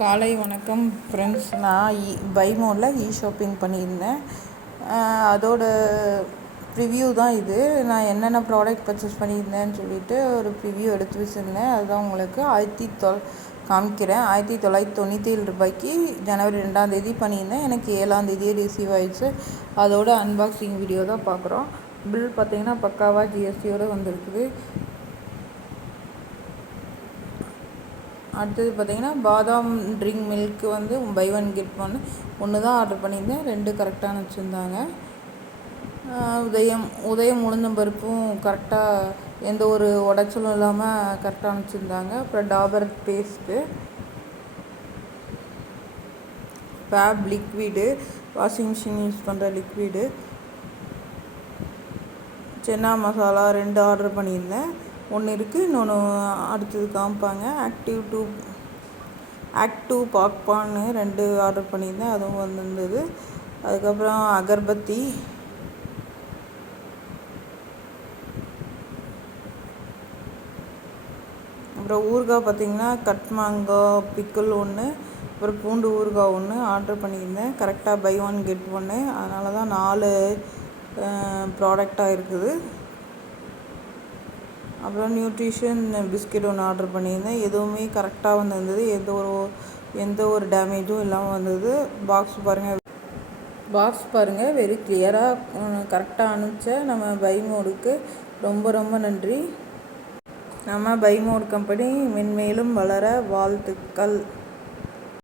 காலை வணக்கம் ஃப்ரெண்ட்ஸ். நான் பை மோடில் ஷாப்பிங் பண்ணியிருந்தேன். அதோட ப்ரிவ்யூ தான் இது. நான் என்னென்ன ப்ராடக்ட் பர்ச்சேஸ் பண்ணியிருந்தேன்னு சொல்லிட்டு ஒரு ப்ரிவ்யூ எடுத்து வச்சுருந்தேன். அதுதான் உங்களுக்கு காமிக்கிறேன். 1997 ரூபாய்க்கு ஜனவரி 2 பண்ணியிருந்தேன். எனக்கு 7 ரிசீவ் ஆயிடுச்சு. அதோட அன்பாக்சிங் வீடியோ தான் பார்க்குறோம். பில் பார்த்திங்கன்னா பக்காவாக ஜிஎஸ்டியோடு வந்துருக்குது. அடுத்தது பார்த்திங்கன்னா பாதாம் ட்ரிங்க் மில்க் வந்து பை ஒன் கெட் ஒன்று தான் ஆர்டர் பண்ணியிருந்தேன். 2 கரெக்டாக வச்சுருந்தாங்க. உதயம் உளுந்தம்பருப்பும் கரெக்டாக எந்த ஒரு உடச்சலும் இல்லாமல் கரெக்டாக வச்சுருந்தாங்க. அப்புறம் Dabur paste, fab liquid, washing machine use பண்ணுற லிக்விடு, சென்னா மசாலா 2 ஆர்டர் பண்ணியிருந்தேன். ஒன்று இருக்குது, இன்னொன்று அடுத்தது காமிப்பாங்க. ஆக்டிவ் பாக்பான்னு 2 ஆர்டர் பண்ணியிருந்தேன். அதுவும் வந்துருந்தது. அதுக்கப்புறம் அகர்பத்தி, அப்புறம் ஊறுகாய் பார்த்திங்கன்னா கட் மாங்காய் பிக்கிள் ஒன்று, அப்புறம் பூண்டு ஊறுகாய் ஒன்று ஆர்டர் பண்ணியிருந்தேன். கரெக்டாக பை ஒன் கெட் ஒன்று, அதனால தான் 4 ப்ராடக்டாக இருக்குது. அப்புறம் நியூட்ரிஷன் பிஸ்கெட் ஒன்று ஆர்டர் பண்ணியிருந்தேன். எதுவுமே கரெக்டாக வந்துருந்தது. எந்த ஒரு டேமேஜும் இல்லாமல் வந்தது. பாக்ஸ் பாருங்கள் வெரி கிளியராக கரெக்டாக அனுப்பிச்ச நம்ம பை மோடுக்கு ரொம்ப நன்றி. நம்ம பை மோட் கம்பெனி மென்மேலும் வளர வாழ்த்துக்கள்.